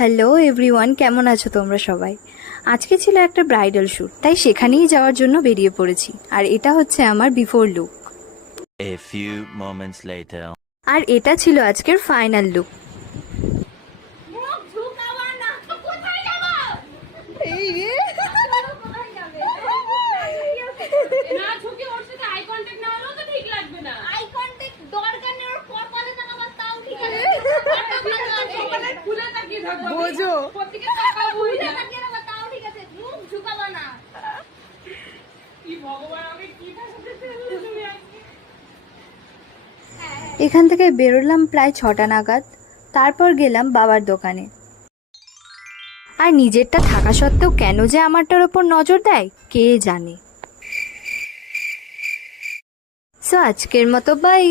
Hello everyone, কেমন আছো তোমরা সবাই? আজকে ছিল একটা ব্রাইডাল শ্যুট, তাই সেখানেই যাওয়ার জন্য বেরিয়ে পড়েছি। আর এটা হচ্ছে আমার before look, A few moments later. আর এটা ছিল আজকের ফাইনাল লুক। এখান থেকে বেরোলাম প্রায় 6টা নাগাদ। তারপর গেলাম বাবার দোকানে। আর নিজেরটা থাকা সত্ত্বেও কেন যে আমারটার ওপর নজর দেয় কে জানে। সো আজকের মতো বাই।